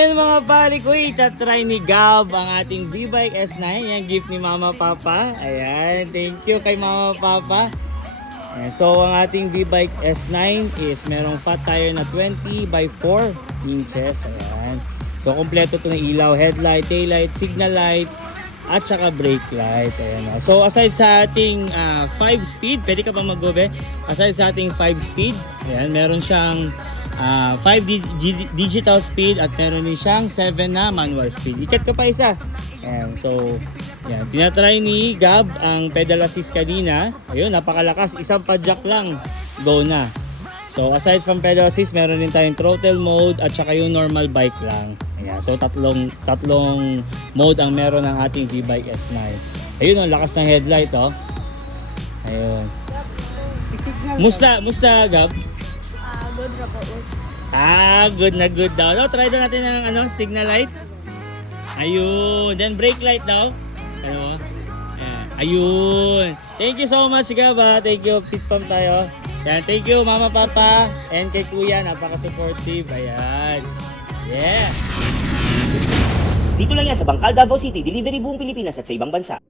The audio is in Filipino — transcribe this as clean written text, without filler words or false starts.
Ayan mga pare ko, itatry ni Gab ang ating V-Bike S9. Yan, gift ni Mama Papa. Ayan, thank you kay Mama Papa. Ayan, so ang ating V-Bike S9 is merong fat tire na 20 by 4 inches. Ayan. So kompleto to ng ilaw, headlight, taillight, signal light, at saka brake light. Ayan. So aside sa ating 5-speed, pwede ka pa mag-gobe? Aside sa ating 5-speed, ayan, meron siyang 5 digital speed at meron din siyang 7 na manual speed. Ikat ka pa isa. Ayan, so yan, pinatry ni Gab ang pedal assist kanina. Ayun, napakalakas. Isang padjak lang, go na. So aside from pedal assist, meron din tayong throttle mode at saka yung normal bike lang. Ayan, so tatlong mode ang meron ng ating V-Bike S9. Ayun, ang lakas ng headlight, oh. Ayun. Musta Gab? Good na po, us. Good na good daw. No, try daw natin ng signal light. Ayun. Then brake light daw. Ano? Ayun. Thank you so much, Gaba. Thank you. Fit pump tayo. Yan, thank you, Mama Papa. And kay Kuya, napaka-supportive. Ayan. Yeah. Dito lang yan sa Bangkal, Davao City. Delivery buong Pilipinas at sa ibang bansa.